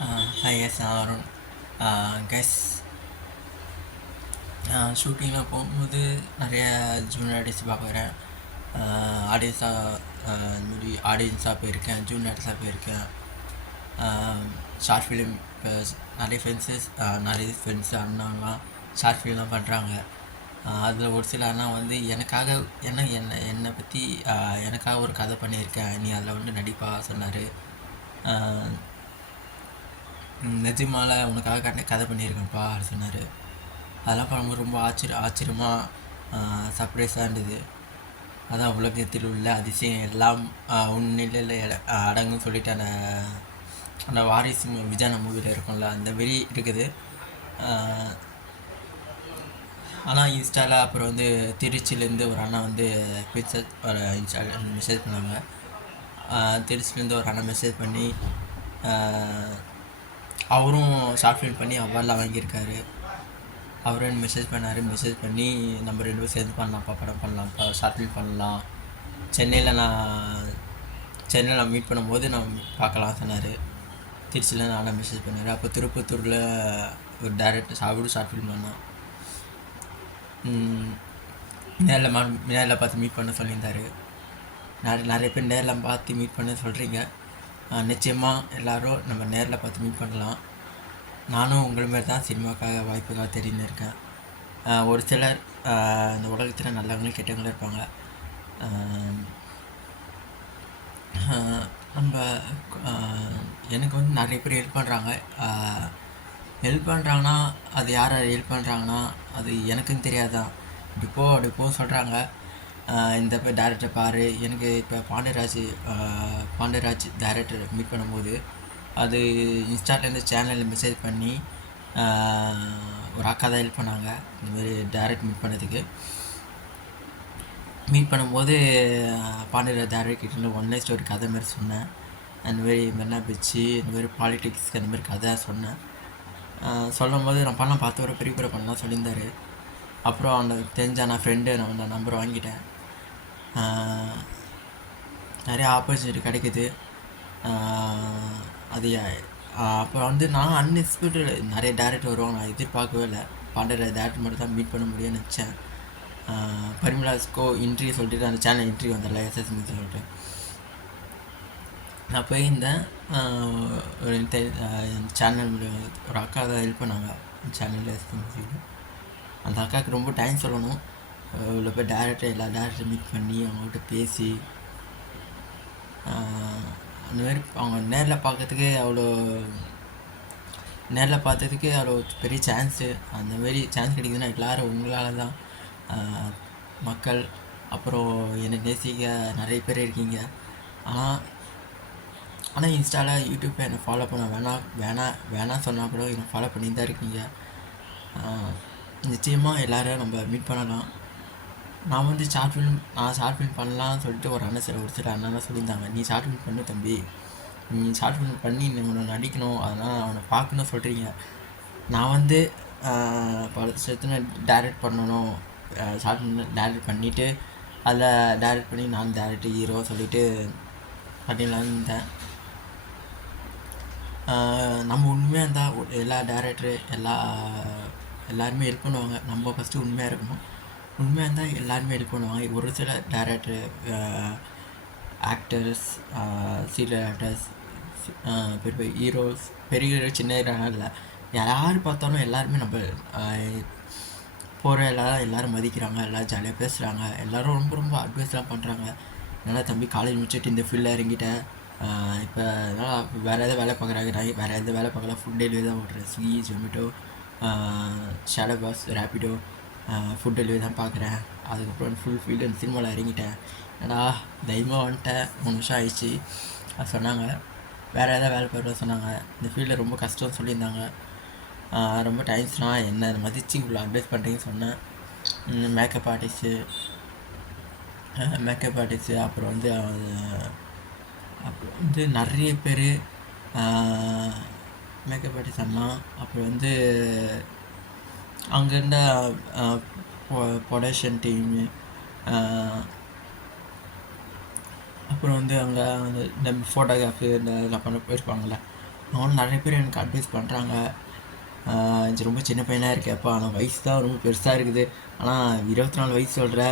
Hi S Arun. Guess ஷூட்டிங்கில் போகும்போது நிறைய ஜூனியர் ஆர்டிஸ்ட் பார்க்குறேன். ஆடியன்ஸாக இந்த மாதிரி ஆடியன்ஸாக போயிருக்கேன், ஜூனியர் ஆர்டிஸ்டாக போயிருக்கேன். ஷார்ட் ஃபிலிம் இப்போ நிறைய ஃப்ரெண்ட்ஸு அண்ணாங்களாம் ஷார்ட் ஃபிலிம்லாம் பண்ணுறாங்க. அதில் ஒரு சில அண்ணா வந்து எனக்காக என்னை பற்றி எனக்காக ஒரு கதை பண்ணியிருக்கேன், நீ அதில் வந்து நடிப்பா சொன்னார். நிஜமால உனக்காக கதை பண்ணியிருக்கேன்ப்பா அப்படின்னு சொன்னார். அதெல்லாம் பண்ணும்போது ரொம்ப ஆச்சரியமாக சர்ப்ரைஸாக இருந்தது. அதான் உலகத்தில் உள்ள அதிசயம் எல்லாம் உன்னிலையில் அடங்குன்னு சொல்லிட்டு அந்த வாரிசு விஜயன மூவியில் இருக்கும்ல, அந்த மாரி இருக்குது. ஆனால் இன்ஸ்டாவில் அப்புறம் வந்து திருச்சியிலேருந்து ஒரு அண்ணா வந்து மெசேஜ் பண்ணாங்க. திருச்சியிலேருந்து ஒரு அண்ணா மெசேஜ் பண்ணி அவரும் ஷார்ட் ஃபிலிம் பண்ணி அவார்ட்லாம் வாங்கியிருக்காரு. அவரும் மெசேஜ் மெசேஜ் பண்ணி நம்ம 2 பேரும் சேர்ந்து பண்ணலாம்ப்பா, படம் பண்ணலாம்ப்பா, ஷார்ட் ஃபிலிம் பண்ணலாம், சென்னையில் மீட் பண்ணும்போது நான் பார்க்கலாம் சொன்னார். திருச்சியில் நானும் மெசேஜ் பண்ணார். அப்போ திருப்பத்தூரில் ஒரு டேரக்டர் அவரும் ஷார்ட் ஃபிலிம் பண்ணான். நேரில் பார்த்து மீட் பண்ண சொல்லியிருந்தார். நிறைய பேர் நேரில் பார்த்து மீட் பண்ண சொல்கிறீங்க. நிச்சயமாக எல்லோரும் நம்ம நேரில் பார்த்து மீட் பண்ணலாம். நானும் உங்கள் மாரி தான் சினிமாக்காக வாய்ப்புக்காக தெரிஞ்சுன்னு இருக்கேன். ஒரு சிலர் இந்த உலகத்தில் நல்லவங்களும் கெட்டவங்களும் இருப்பாங்க. நம்ம எனக்கு வந்து நிறைய பேர் ஹெல்ப் பண்ணுறாங்கன்னா அது யார் ஹெல்ப் பண்ணுறாங்கன்னா அது எனக்குன்னு தெரியாதான். இப்படி சொல்கிறாங்க, இந்த போய் டேரக்டர் பாரு. எனக்கு இப்போ பாண்டியராஜ் டேரக்டர் மீட் பண்ணும்போது அது இன்ஸ்டாலேருந்து சேனலில் மெசேஜ் பண்ணி ஒரு அக்கா தான் ஹெல்ப் பண்ணாங்க இந்தமாரி டேரக்ட் மீட் பண்ணும்போது பாண்டியராஜ் டேரக்டர்கிட்ட ஒன் நைட் ஸ்டோரி கதை மாரி சொன்னேன். அந்தமாரி மென்னா பிச்சு இந்தமாரி பாலிடிக்ஸ்க்கு அந்தமாரி கதை சொன்னேன். சொல்லும் போது நான் படம் பார்த்து ஒரு பெரிய பண்ணலாம் சொல்லியிருந்தார். அப்புறம் அந்த தெரிஞ்ச நான் ஃப்ரெண்டு நான் நம்பர் வாங்கிட்டேன். நிறைய ஆப்பர்ச்சுனிட்டி கிடைக்குது. அது அப்புறம் வந்து நான் அன்எக்ஸ்பெக்டட் நிறைய டேரக்டர் வருவாங்க, நான் எதிர்பார்க்கவே இல்லை. பாண்டியராஜ் டேரக்டர் மட்டும் தான் மீட் பண்ண முடியும்னு நினச்சேன். பரிமளாஸ்கோ இன்ட்ரிவியூ சொல்லிட்டு அந்த சேனல் இன்ட்ரிவியூ வந்தால எஸ்எஸ்மி சொல்லிட்டு நான் போயிருந்தேன். ஒரு சேனல் ஒரு அக்கா தான் ஹெல்ப் பண்ணாங்க சேனலில் எஸ்எஸ்மி. அந்த அக்காவுக்கு ரொம்ப டைம் சொல்லணும். இவ்வளோ போய் எல்லா டேரக்டர் மீட் பண்ணி அவங்ககிட்ட பேசி அந்தமாரி அவங்க நேரில் பார்த்ததுக்கே அவ்வளோ பெரிய சான்ஸு. அந்தமாரி சான்ஸ் கிடைக்குதுன்னா எல்லோரும் உங்களால் தான். மக்கள் அப்புறம் என்னை நேசிக்க நிறைய பேர் இருக்கீங்க. ஆனால் இன்ஸ்டாவில் யூடியூப்பில் என்னை ஃபாலோ பண்ண வேணாம் சொன்னால் கூட என்னை ஃபாலோ பண்ணி தான் இருக்கீங்க. நிச்சயமாக எல்லோரும் நம்ம மீட் பண்ணலாம். நான் வந்து ஷார்ட் ஃபிலிம் பண்ணலான்னு சொல்லிட்டு ஒரு சில அண்ணன் சொல்லியிருந்தாங்க, நீ ஷார்ட் ஃபிலிம் பண்ணு தம்பி, நீ ஷார்ட் ஃபிலிம் பண்ணி உன்னை நடிக்கணும், அதனால் அவனை பார்க்கணும் சொல்கிறீங்க. நான் வந்து பல டேரக்ட் பண்ணணும், ஷார்ட் ஃபிலிம் டேரக்ட் பண்ணிவிட்டு அதில் டேரக்ட் பண்ணி நான் டேரக்டர் ஹீரோ சொல்லிவிட்டு பண்ணிடலான்னு இருந்தேன். நம்ம உண்மையாக இருந்தால் எல்லா டேரக்டரு எல்லாருமே ஹெல்ப் பண்ணுவாங்க. நம்ம ஃபஸ்ட்டு உண்மையாக இருக்கணும். உண்மையாக இருந்தால் எல்லாருமே ஹெல்ப் பண்ணுவாங்க. ஒரு சில டேரக்டர், ஆக்டர்ஸ், சீரியல் ஆக்டர்ஸ், பெரிய ஹீரோஸ், பெரிய ஹீரோ சின்ன ஹீரோலாம் இல்லை, யார் பார்த்தாலும் எல்லாருமே நம்ம போகிற எல்லோரும் மதிக்கிறாங்க, எல்லோரும் ஜாலியாக பேசுகிறாங்க, எல்லோரும் ரொம்ப ரொம்ப அட்வைஸ்லாம் பண்ணுறாங்க. நல்லா தம்பி காலேஜ் முடிச்சுட்டு இந்த ஃபீல்டில் இறங்கிட்டேன், இப்போ அதனால் வேறு எதாவது வேலை பார்க்குறாங்க. நான் வேறு எந்த வேலை பார்க்கலாம், ஃபுட் டெலிவரி தான் ஓட்டுறேன். Swiggy, Zomato, Shadowfax, Rapido, food delivery தான் பார்க்குறேன். அதுக்கப்புறம் ஃபுல் ஃபீல்டு அந்த சினிமாவில் இறங்கிட்டேன். ஏன்னா தைரியமாக வந்துட்டேன், 3 வருஷம் ஆயிடுச்சு. அது சொன்னாங்க. வேறு எதாவது வேலை பார்க்குற சொன்னாங்க. இந்த ஃபீல்டில் ரொம்ப கஷ்டம்னு சொல்லியிருந்தாங்க. ரொம்ப டைம்ஸ்னால் என்ன மதித்து இவ்வளோ அட்வைஸ் பண்ணுறீங்கன்னு சொன்னேன். மேக்கப் ஆர்டிஸ்ட்டு, அப்புறம் வந்து நிறைய பேர் மேக்கப் ஆர்டிஸ்ட் அண்ணா, அப்புறம் வந்து அங்கே இருந்த ப்ரொடக்ஷன் டீமு, அப்புறம் வந்து அங்கே இந்த ஃபோட்டோகிராஃபி இதெல்லாம் பண்ண போயிருப்பாங்கள்ல, அவனும் நிறைய பேர் எனக்கு அட்வைஸ் பண்ணுறாங்க, ரொம்ப சின்ன பையனாக இருக்கேப்பா, ஆனால் வயசு தான் ரொம்ப பெருசாக இருக்குது, ஆனால் 24 வயசு சொல்கிற,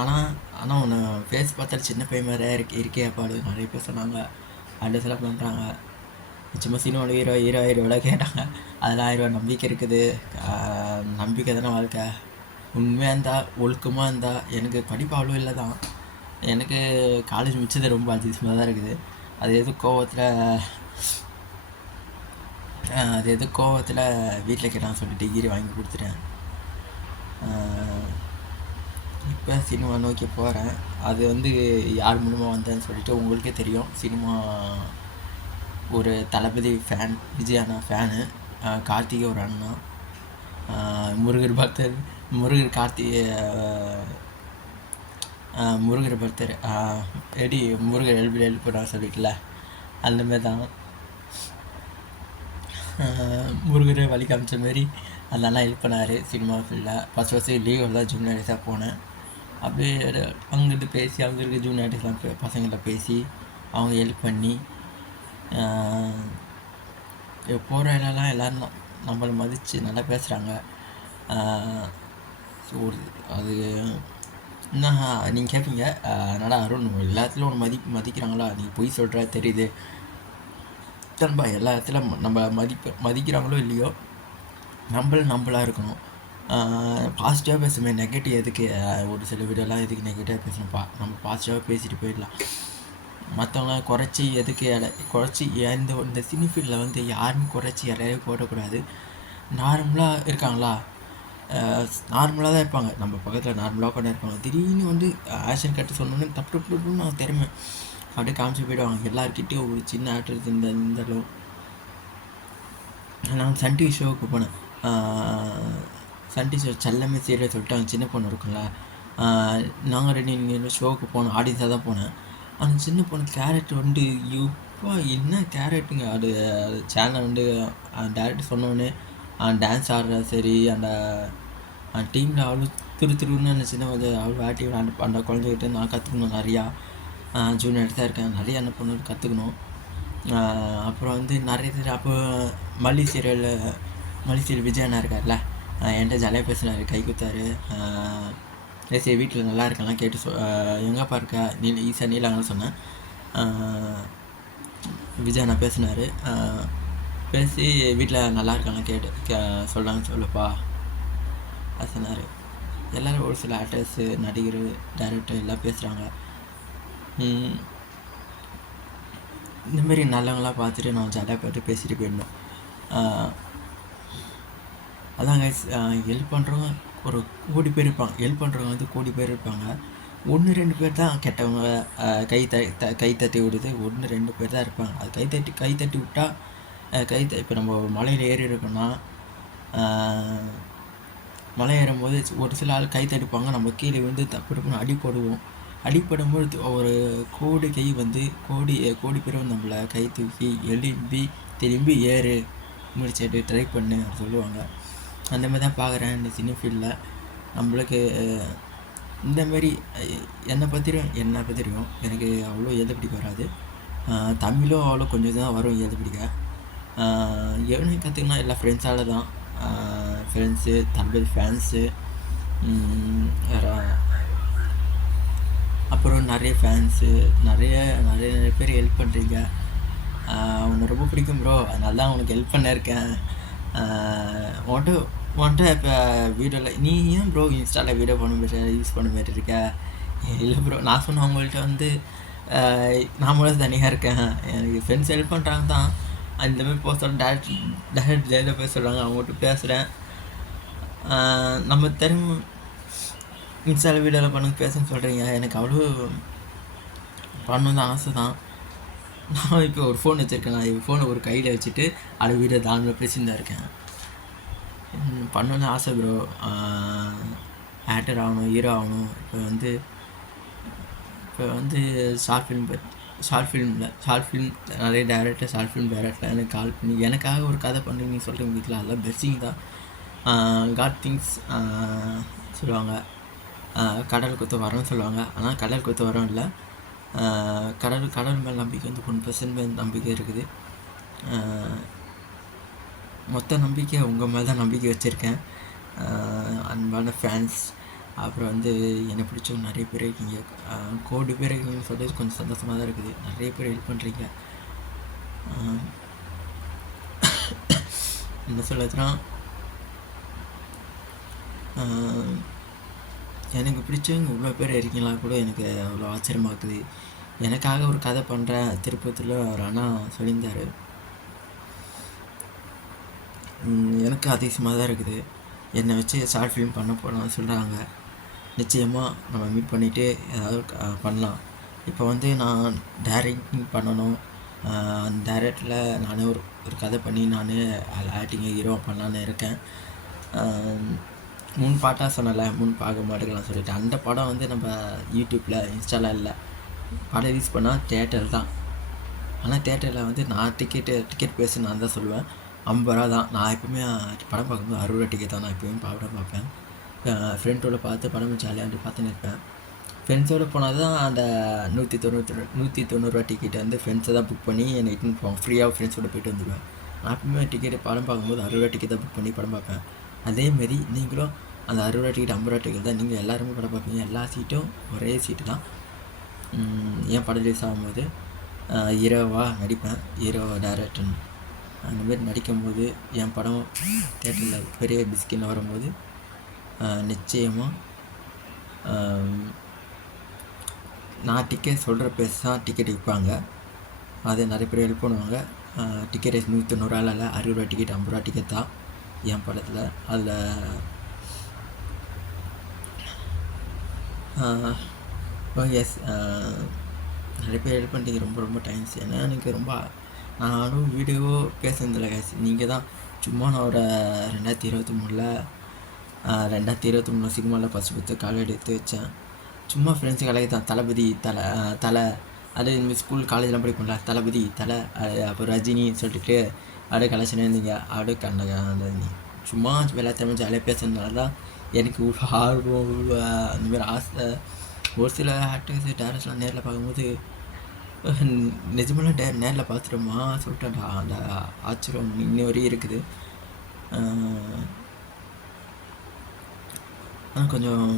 ஆனால் உன்னை ஃபேஸ் பார்த்தா சின்ன பையன் மாதிரி இருக்கேப்பாடு நிறைய பேர் சொன்னாங்க, அட்வைஸ் எல்லாம் பண்ணுறாங்க. சும்மா சினிமாவில் ஹீரோ ஆயிரூவா கேட்டாங்க, அதெல்லாம் 1000 நம்பிக்கை இருக்குது, நம்பிக்கை தானே வாழ்க்கை. உண்மையாக இருந்தால் ஒழுக்கமாக இருந்தால், எனக்கு படிப்பு அவ்வளோ இல்லை தான், எனக்கு காலேஜ் முடிச்சது ரொம்ப அதிசயமாக தான் இருக்குது. அது எதுவும் கோவத்தில் வீட்டில் கேட்டான்னு சொல்லிட்டு டிகிரி வாங்கி கொடுத்துட்டேன். இப்போ சினிமா நோக்கி போகிறேன். அது யார் மூலமாக வந்தேன்னு சொல்லிட்டு உங்களுக்கே தெரியும். சினிமா ஒரு தளபதி ஃபேன், விஜய் அண்ணா ஃபேனு, கார்த்திகை ஒரு அண்ணா, முருகர் பக்தர், முருகர் பக்தர், முருகர் எழுப்புறான்னு சொல்லிட்டுல அந்த மாரி தான். முருகரை வழி காமிச்ச மாரி அதெல்லாம் ஹெல்ப் பண்ணார் சினிமா ஃபீல்டில். ஃபஸ்ட் லீவில் தான் ஜூன் ஆர்டிஸ்டாக போனேன். அப்படியே அங்கேருந்து பேசி அங்கே இருக்க ஜூன் ஆர்டிஸ்ட்லாம் பசங்கள்ட்ட பேசி அவங்க ஹெல்ப் பண்ணி போகிற இடம்லாம் எல்லோரும் நம்மளை மதித்து நல்லா பேசுகிறாங்க. அது என்ன நீங்கள் கேட்பீங்க, அதனால் அருண் எல்லாத்துலேயும் ஒன்று மதிக்கிறாங்களா, நீங்கள் பொய் சொல்கிற தெரியுது தன்பா, எல்லா இடத்துலையும் நம்ம மதிக்கிறாங்களோ இல்லையோ, நம்மளாக இருக்கணும். பாசிட்டிவாக பேசுமே, நெகட்டிவ் எதுக்கு? ஒரு சில வீடியோலாம் எதுக்கு நெகட்டிவாக பேசணும்ப்பா, நம்ம பாசிட்டிவாக பேசிட்டு போயிடலாம். மற்றவங்கள குறைச்சி இந்த சினி ஃபீல்டில் யாருமே குறைச்சி யாரையும் போடக்கூடாது. நார்மலாக இருக்காங்களா, நார்மலாக தான் இருப்பாங்க, நம்ம பக்கத்தில் நார்மலாக பண்ண இருப்பாங்க. திடீர்னு ஆக்ஷன் கட்டு சொன்னோன்னு தப்பு நான் திறமை அப்படியே காமிச்சு போயிடுவாங்க. எல்லாருக்கிட்டையும் ஒரு சின்ன ஆக்டர் இந்த அளவு. நான் சன் டிவி ஷோவுக்கு போனேன். சன் டிவி ஷோ செல்லமே சீரியல் சொல்லிட்டு அவங்க சின்ன பொண்ணு இருக்குங்களா, நாங்கள் 2 ஷோவுக்கு போனோம், ஆடியன்ஸாக தான் போனேன். அந்த சின்ன பொண்ணு கேரக்டர் இப்போ என்ன கேரக்டருங்க, அது சேனல் டேரக்டர் சொன்னோடனே டான்ஸ் ஆடுற சரி, அந்த டீமில் அவ்வளோ திருன்னு அந்த சின்ன அவ்வளோ ஆக்டிவ். அந்த குழந்தைகிட்ட நான் கற்றுக்கணும் நிறையா. ஜூனியர் தான் இருக்கேன், நிறையா என்ன பண்ண கற்றுக்கணும். அப்புறம் நிறைய பேர் அப்போ மல்லி சீரியல் விஜய் அண்ணா இருக்கார்ல, என்கிட்ட ஜாலியாக பேசினார், கை கொடுத்தாரு. சரி வீட்டில் நல்லா இருக்கலாம் கேட்டு எங்கேப்பா இருக்கா ஈஸா நீலாங்கன்னு சொன்னேன். விஜய் அண்ணா பேசினார், பேசி வீட்டில் நல்லா இருக்கலாம் கேட்டு சொல்லாங்கன்னு சொல்லப்பா அது சொன்னார். எல்லோரும் ஒரு சில ஆக்டர்ஸு, நடிகர், டைரக்டர் எல்லாம் பேசுகிறாங்க. இந்தமாரி நல்லவங்களாம் பார்த்துட்டு நான் ஜாலியாக போய்ட்டு பேசிட்டு போயிடணும். அதான் கைஸ், ஹெல்ப் பண்ணுறவங்க ஒரு கோடி பேர் இருப்பாங்க, ஹெல்ப் பண்ணுறவங்க கோடி பேர் இருப்பாங்க. 1-2 பேர் தான் கெட்டவங்க, கை தட்டி விடுது. 1-2 பேர் தான் இருப்பாங்க. அது கை தட்டி விட்டால் இப்போ நம்ம மலையில் ஏறி இருக்கோம்னா, மலை ஏறும்போது ஒரு சில ஆள் கை தட்டிப்பாங்க, நம்ம கீழே தப்புன்னு அடிப்படும்போது ஒரு கோடி கை கோடி பேர் நம்மளை கை தூக்கி திரும்பி ஏறு முடிச்சுட்டு ட்ரை பண்ணு அப்படி சொல்லுவாங்க. அந்தமாதிரி தான் பார்க்குறேன் இந்த சின்ன ஃபீல்டில். நம்மளுக்கு இந்தமாரி என்னை பற்றியும் எனக்கு அவ்வளோ எழுத பிடிக்க வராது. தமிழும் அவ்வளோ கொஞ்சம் தான் வரும் எழுத பிடிக்க. எவனையும் கற்றுக்கினா எல்லா ஃப்ரெண்ட்ஸால் தான். ஃப்ரெண்ட்ஸு, தளபதி ஃபேன்ஸு, அப்புறம் நிறைய ஃபேன்ஸு, நிறைய பேர் ஹெல்ப் பண்ணுறீங்க. உன்னை ரொம்ப பிடிக்கும் ப்ரோ, அதனால தான் உனக்கு ஹெல்ப் பண்ணியிருக்கேன். உன்ட்ட இப்போ வீடியோவில் நீ ஏன் ப்ரோ இன்ஸ்டாவில் வீடியோ யூஸ் பண்ண மாதிரி இருக்க? இல்லை ப்ரோ, நான் சொன்னேன் அவங்கள்ட்ட நான் மட்டும் தனியாக இருக்கேன், எனக்கு ஃப்ரெண்ட்ஸ் ஹெல்ப் பண்ணுறாங்க தான். அந்தமாதிரி போஸ்ட் டேரக்ட் ஜெயிலில் பேச சொல்கிறாங்க, அவங்கள்ட்ட பேசுகிறேன். நம்ம தெரியும் இன்ஸ்டாவில் வீடியோவில் பண்ணுங்க பேசுன்னு சொல்கிறீங்க, எனக்கு அவ்வளோ பண்ணணும் தான் ஆசை தான். நான் இப்போ ஒரு ஃபோன் வச்சுருக்கேன், நான் ஃபோனை ஒரு கையில் வச்சுட்டு அது வீடியோ தானில் பேசின்னு தான் இருக்கேன். பண்ணணும்னு ஆசை ப்ரோ, ஆக்டர் ஆகணும், ஹீரோ ஆகணும். இப்போ ஷார்ட் ஃபிலிம் நிறைய டேரக்டர், ஷார்ட் ஃபிலிம் டேரக்டர் எனக்கு கால் பண்ணி எனக்காக ஒரு கதை பண்ணி நீங்கள் சொல்கிறீங்க வீட்டில், அதெல்லாம் பெஸ்டிங் தான். காட் திங்ஸ் சொல்லுவாங்க, கடல் குத்து வரம்னு சொல்லுவாங்க. ஆனால் கடல் குத்து வரம் இல்லை, கடவுள் மேலே நம்பிக்கை வந்து 1% மேல் நம்பிக்கை இருக்குது. மொத்த நம்பிக்கை உங்கள் மேலே தான் நம்பிக்கை வச்சுருக்கேன். அன்பான ஃபேன்ஸ், அப்புறம் வந்து என்னை பிடிச்சவங்க நிறைய பேர் இருக்கீங்க. கோடி பேர் இருக்கீங்கன்னு சொல்லி கொஞ்சம் சந்தோஷமாக தான் இருக்குது. நிறைய பேர் ஹெல்ப் பண்ணுறீங்க. என்ன சொல்லுதுன்னா, எனக்கு பிடிச்சவங்க இவ்வளோ பேர் இருக்கீங்களா கூட எனக்கு அவ்வளோ ஆச்சரியமாக்குது. எனக்காக ஒரு கதை பண்ணுறேன் திருப்பத்தில் ஒரு அண்ணா சொல்லியிருந்தார். எனக்கு அதிசயமாக தான் இருக்குது. என்னை வச்சு ஷார்ட் ஃபிலிம் பண்ண போகலான்னு சொல்கிறாங்க. நிச்சயமாக நம்ம மீட் பண்ணிவிட்டு ஏதாவது பண்ணலாம். இப்போ வந்து நான் டைரக்டிங் பண்ணணும். அந்த டைரக்டில் நானே ஒரு கதை பண்ணி நானே ஆக்டிங்கை ஹீரோவாக பண்ணலான்னு இருக்கேன். முன் பாட்டாக சொன்னல, முன் பாக மாட்டுக்கலாம் சொல்லிட்டு அந்த படம் வந்து நம்ம யூடியூப்பில் இன்ஸ்டாலாம் இல்லை. படம் ரிலீஸ் பண்ணால் தேட்டர் தான். ஆனால் தேட்டரில் வந்து நான் டிக்கெட் பேசி நான் தான் சொல்லுவேன். 50 ரூபா தான். நான் எப்பவுமே படம் பார்க்கும்போது 60 ரூபா டிக்கெட் தான் நான் எப்போயும் படம் பார்ப்பேன். ஃப்ரெண்டோடு பார்த்து படம் ஜாலியாக பார்த்துன்னு இருப்பேன். ஃப்ரெண்ட்ஸோடு போனால் தான் அந்த 190 ரூபா டிக்கெட் வந்து ஃப்ரெண்ட்ஸை தான் புக் பண்ணி என்னை இட்டுன்னு போவோம். ஃப்ரீயாக ஃப்ரெண்ட்ஸோடு போய்ட்டு வந்துடுவேன். நான் எப்பவுமே டிக்கெட்டு படம் பார்க்கும்போது 60 ரூபா டிக்கெட் தான் புக் பண்ணி படம் பார்ப்பேன். அதேமாரி நீங்களும் அந்த 60 ரூபா டிக்கெட் 50 ரூபா டிக்கெட் தான் நீங்கள் எல்லாருமே படம் பார்ப்பீங்க. எல்லா சீட்டும் ஒரே சீட்டு தான். என் படம் ரிலீஸ் ஆகும்போது ஹீரோவாக நடிப்பேன். ஹீரோவாக டைரக்டர் அந்தமாரி நடிக்கும்போது என் படம் தேட்டரில் பெரிய பிஸ்கின்னு வரும்போது நிச்சயமாக நான் டிக்கெட் சொல்கிற பேச தான் டிக்கெட் விற்பாங்க. அது நிறைய பேர் ஹெல்ப் பண்ணுவாங்க. டிக்கெட் 190 ரூபா இல்லை, 60 ரூபா டிக்கெட் 50 ரூபா டிக்கெட் தான் என் படத்தில். அதில் எஸ் நிறைய பேர் ஹெல்ப் பண்ணிட்டீங்க. ரொம்ப ரொம்ப தேங்க்ஸ். ஏன்னா எனக்கு ரொம்ப நானும் வீடியோ பேசுனதில்லை கைஸ். நீங்கள் தான் சும்மா நான் ஒரு 2023 சினிமாவில் ஃபஸ்ட்டு கால் எடுத்து வச்சேன். சும்மா ஃப்ரெண்ட்ஸு கலைக்கு தான் தளபதி தலை அது இந்த ஸ்கூல் காலேஜெலாம் படிப்போம்ல, தளபதி தலை அப்புறம் ரஜினி சொல்லிட்டு அப்படியே கலெக்ஷனே இருந்தீங்க. அப்படியே அந்த சும்மா எல்லாத்தையுமே ஜாலியாக பேசுறதுனால தான் எனக்கு இவ்வளோ ஆர்வம், இவ்வளோ அந்தமாரி ஆசை. ஒரு சில ஆக்டர்ஸ் டேரக்டர்ஸ்லாம் நேரில் பார்க்கும்போது நிஜமெல்லாம் நேரில் பார்த்துட்டோமா சொல்லிட்டு அந்த ஆச்சரியம் இன்ன வரையும் இருக்குது. ஆனால் கொஞ்சம்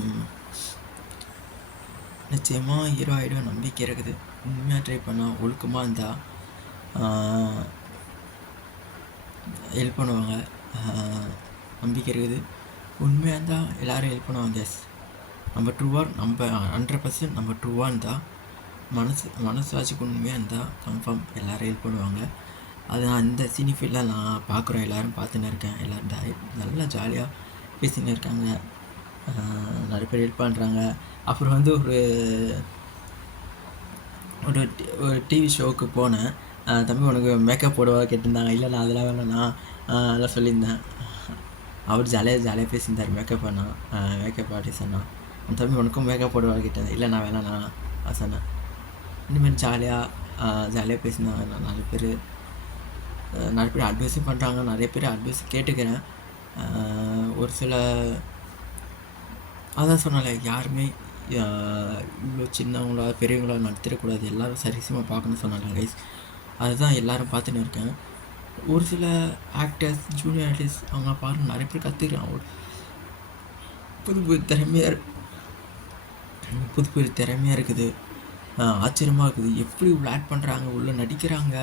நிச்சயமாக ஹீரோ ஆகிடும் நம்பிக்கை இருக்குது. உண்மையாக ட்ரை பண்ணால் ஒழுக்கமாக இருந்தால் ஹெல்ப் பண்ணுவாங்க. நம்பிக்கை இருக்குது. உண்மையாக இருந்தால் எல்லோரும் ஹெல்ப் பண்ணுவாங்க. நம்ம ட்ரூவாக நம்ம 100% நம்ம ட்ரூவாக இருந்தால் மனசாட்சிக்கு உண்மையாக இருந்தால் கன்ஃபார்ம் எல்லோரும் ஹெல்ப் பண்ணுவாங்க. அது அந்த சினி ஃபீல்டில் நான் பார்க்குறோம். எல்லோரும் பார்த்துன்னு இருக்கேன். எல்லோரும் நல்லா ஜாலியாக பேசின்னு இருக்காங்க. நிறைய பேர் ஹெல்ப் பண்ணுறாங்க. அப்புறம் வந்து ஒரு டிவி ஷோவுக்கு போனேன். தம்பி உனக்கு மேக்கப் போடுவா கேட்டிருந்தாங்க. இல்லை நான் அதெல்லாம் வேணாண்ணா அதெல்லாம் சொல்லியிருந்தேன். அவர் ஜாலியாக பேசியிருந்தார். மேக்கப் ஆர்டிஸ்ட் அண்ணா. அந்த தம்பி உனக்கும் மேக்கப் போடுவா கேட்டேன். இல்லை நான் வேணாண்ணா சொன்னேன். இனிமேல் ஜாலியாக பேசினாங்க. நிறைய பேர் அட்வைஸும் பண்ணுறாங்க. நிறைய பேர் அட்வைஸ் கேட்டுக்கிறேன். ஒரு சில அதான் சொன்னால யாருமே இவ்வளோ சின்னவங்களா பெரியவங்களா நடத்திடக்கூடாது, எல்லோரும் சரிசமாக பார்க்கணும்னு சொன்னாங்க கைஸ். அதுதான் எல்லோரும் பார்த்துன்னு இருக்கேன். ஒரு சில ஆக்டர்ஸ், ஜூனியர் ஆர்டிஸ்ட் அவங்க பாருங்கள் நிறைய பேர் கற்றுக்குறாங்க. புது திறமையாக இருக்குது. ஆச்சரியமாக இருக்குது. எப்படி இவ்வளோ ஆக்ட் பண்ணுறாங்க, உள்ளே நடிக்கிறாங்க.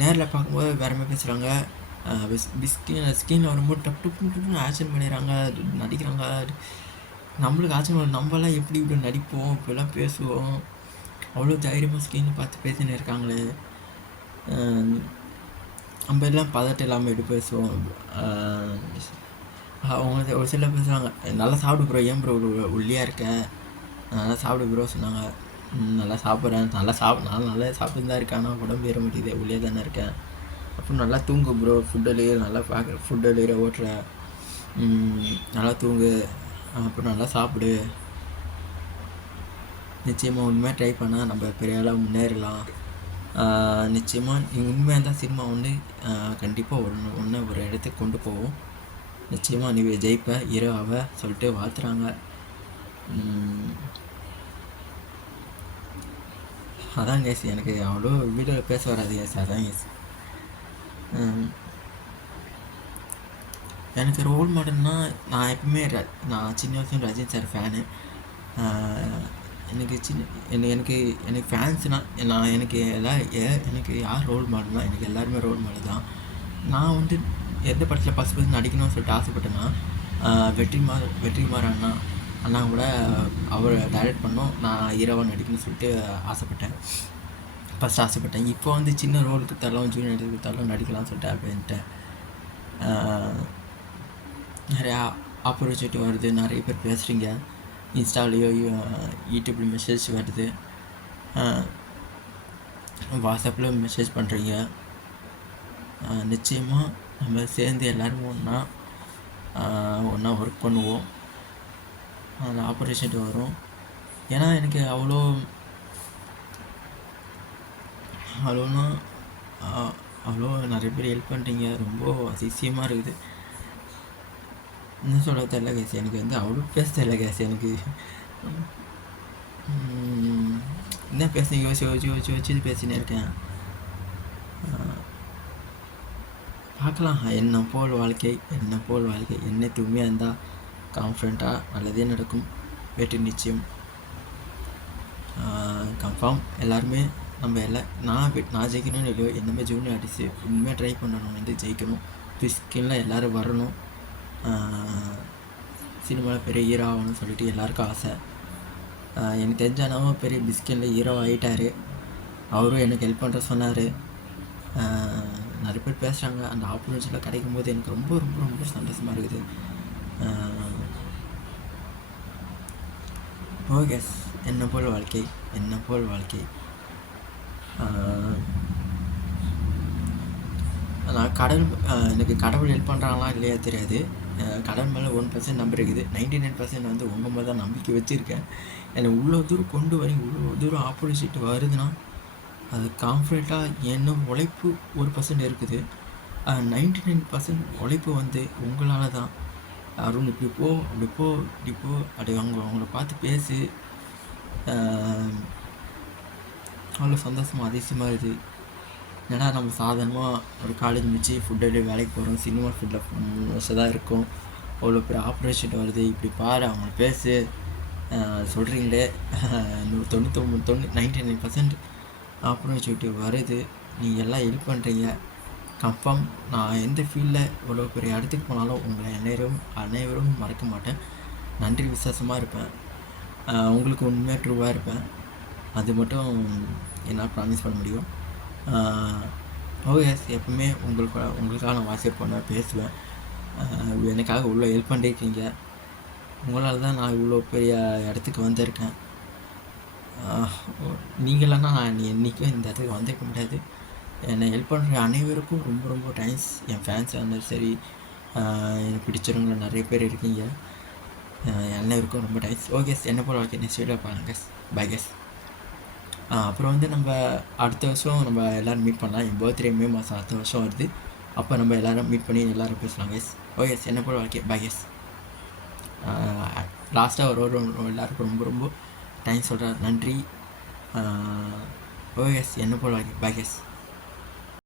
நேரில் பார்க்கும்போது வேறு மாதிரி பேசுகிறாங்க. ஸ்கிரீனில் வரும்போது டப்புன்னு ஆக்ஷன் பண்ணிடுறாங்க, நடிக்கிறாங்க. நம்மளுக்கு ஆச்சரியம். நம்மளாம் எப்படி இப்படி நடிப்போம், இப்படிலாம் பேசுவோம். அவ்வளோ தைரியமாக ஸ்கிரீனில் பார்த்து பேசின்னு இருக்காங்களே. நம்ம எல்லாம் பதட்டம் இல்லாமல் எப்படி பேசுவோம். அவங்க ஒரு சில பேசுகிறாங்க, நல்லா சாப்பிடு ப்ரோ, ஏன் ப்ரோ ஒல்லியாக இருக்க, நல்லா சாப்பிடு ப்ரோ சொன்னாங்க. நல்லா சாப்பிட்றேன், நான் நல்லா சாப்பிட்டு தான் இருக்கேன். ஆனால் உடம்பு ஏற மாட்டேங்குது, ஒல்லியாக தானே இருக்கேன். அப்புறம் நல்லா தூங்கு ப்ரோ, ஃபுட் டெலிவரி நல்லா பார்க்குற, ஃபுட் டெலிவரி ஓட்டுற, நல்லா தூங்கு, அப்புறம் நல்லா சாப்பிடு. நிச்சயமாக உண்மையாக ட்ரை பண்ணால் நம்ம பெரிய அளவு முன்னேறலாம். நிச்சயமாக நீ உண்மையாக இருந்தால் சினிமா வந்து கண்டிப்பாக ஒன்று ஒரு இடத்துக்கு கொண்டு போவோம். நிச்சயமாக நீ ஜெயிப்ப ஹீரோவாக சொல்லிட்டு வாழ்த்துறாங்க. அதான் கேஸ் எனக்கு அவ்வளோ வீடியோவில் பேச வராது கேஸ். அதான் கேஸ் எனக்கு ரோல் மாடல்னால் நான் எப்பவுமே நான் சின்ன வயசுல ரஜினி சார் ஃபேனு. எனக்கு எனக்கு எனக்கு ஃபேன்ஸ்னால் நான் எனக்கு எனக்கு யார் ரோல் மாடல்னால் எனக்கு எல்லாருமே ரோல் மாடல் தான். நான் வந்து எந்த படத்தில் ஃபஸ்ட் நடிக்கணும்னு சொல்லிட்டு ஆசைப்பட்டேன்னா வெற்றிமாறன் அண்ணா கூட அவர் டைரக்ட் பண்ணோம், நான் ஹீரோவாக நடிக்கணும்னு சொல்லிட்டு ஃபஸ்ட்டு ஆசைப்பட்டேன். இப்போ வந்து சின்ன ரோல் கொடுத்தாலும் ஜூனியர் நடிகர் கொடுத்தாலும் நடிக்கலாம்னு சொல்லிட்டு அப்படின்ட்டு நிறையா ஆப்பர்ச்சுனிட்டி வருது. நிறைய பேர் பேசுகிறீங்க, இன்ஸ்டாலேயோ யூடியூப்லேயும் மெசேஜ் வருது, வாட்ஸ்அப்பில் மெசேஜ் பண்ணுறீங்க. நிச்சயமாக நம்ம சேர்ந்து எல்லோரும் ஒன்றா ஒர்க் பண்ணுவோம். அந்த ஆப்பர்ச்சுனிட்டி வரும். ஏன்னா எனக்கு அவ்வளோ நிறைய பேர் ஹெல்ப் பண்ணுறீங்க. ரொம்ப அதிசயமாக இருக்குது. இன்னும் சொல்ல தெரியல கேஸ். எனக்கு வந்து அவ்வளோ பேச தெரியல கேஸ். எனக்கு என்ன பேச யோசிச்சு பேசினே இருக்கேன். பார்க்கலாம். என்ன போல் வாழ்க்கை என்ன தூய்மையாக இருந்தால் கான்ஃபிடண்ட்டாக நல்லதே நடக்கும். வெற்றி நிச்சயம், கன்ஃபார்ம். எல்லாருமே நம்ம நான் ஜெயிக்கணும்னு இல்லையோ, என்னமே ஜூனியர் ஆர்டிஸ்ட்டு உண்மையாக ட்ரை பண்ணணும், வந்து ஜெயிக்கணும். பிஸ்கின்லாம் எல்லோரும் வரணும். சினிமாவில் பெரிய ஹீரோ ஆகணும்னு சொல்லிட்டு எல்லாருக்கும் ஆசை. எனக்கு தெரிஞ்சாலும் பெரிய பிஸ்கின்ல ஹீரோ ஆகிட்டார். அவரும் எனக்கு ஹெல்ப் பண்ணுற சொன்னார். நிறைய பேர் பேசுகிறாங்க. அந்த ஆப்பர்ச்சுனிட்டியில் கிடைக்கும் போது எனக்கு ரொம்ப ரொம்ப ரொம்ப சந்தோஷமாக இருக்குது. ஓகே, என்ன போல் வாழ்க்கை. நான் எனக்கு கடவுள் ஹெல்ப் பண்ணுறாங்களா இல்லையா தெரியாது. கடவுள் மேலே 1% நம்பர் இருக்குது. 99% வந்து உங்கள் மேலே தான் நம்பிக்கை வச்சுருக்கேன். என்னை இவ்வளோ தூரம் கொண்டு வரீங்க, இவ்வளோ தூரம் ஆப்பர்ச்சுனிட்டி வருதுன்னா அது கான்ஃபிடண்ட்டாக என்ன உழைப்பு 1% இருக்குது. 99% உழைப்பு வந்து உங்களால் தான். அருண் இப்படி போ அப்படி அவங்கள பார்த்து பேசு. அவ்வளோ சந்தோஷமாக அதிசயமாக இருக்குது. ஏன்னா நம்ம சாதாரணமாக ஒரு காலேஜ் முடிச்சு ஃபுட்டு வேலைக்கு போகிறோம். சினிமா ஃபுட்டில் வருஷம் தான் இருக்கும். அவ்வளோ பெரிய ஆப்ரேஷன் வருது. இப்படி பாரு, அவங்க பேசு சொல்கிறீங்களே. 99% ஆப்பர்ச்சுனிட்டி வருது. நீங்கள் எல்லாம் ஹெல்ப் பண்ணுறீங்க. கன்ஃபார்ம் நான் எந்த ஃபீல்டில் இவ்வளோ பெரிய இடத்துக்கு போனாலும் உங்களை அனைவரும் மறக்க மாட்டேன். நன்றி விசுவாசமாக இருப்பேன். உங்களுக்கு உண்மையாக ட்ரூவாக இருப்பேன். அது மட்டும் என்னால் ப்ராமிஸ் பண்ண முடியும். ஓகே, எப்பவுமே உங்களுக்காக நான் வாட்ஸ்அப் பண்ண பேசுவேன். எனக்காக இவ்வளோ ஹெல்ப் பண்ணியிருக்கீங்க. உங்களால் தான் நான் இவ்வளோ பெரிய இடத்துக்கு வந்திருக்கேன். நீங்களன்னா நான் என்றைக்கும் இந்த இடத்துக்கு வந்திருக்க முடியாது. என்னை ஹெல்ப் பண்ணுற அனைவருக்கும் ரொம்ப ரொம்ப தேங்க்ஸ். என் ஃபேன்ஸாக இருந்தாலும் சரி, எனக்கு பிடிச்சவங்க நிறைய பேர் இருக்கீங்க. அனைவருக்கும் ரொம்ப தேங்க்ஸ். ஓகே, என்ன போல் ஓகே, நெக்ஸ்ட் வீடியோ பாருங்க. Bye guys. அப்புறம் வந்து நம்ம அடுத்த வருஷம் நம்ம எல்லோரும் மீட் பண்ணலாம். என் பர்த்டே மே மாதம் அடுத்த வருஷம் வருது. அப்போ நம்ம எல்லோரும் மீட் பண்ணி எல்லோரும் பேசலாம் கேஸ். ஓகே, என்ன போல் ஓகே, பை கேஸ். லாஸ்ட்டாக எல்லாருக்கும் ரொம்ப ரொம்ப தேங்க்ஸ் சொல்கிறேன். நன்றி. ஓகே, என்ன போல் ஓகே, பை கேஸ்.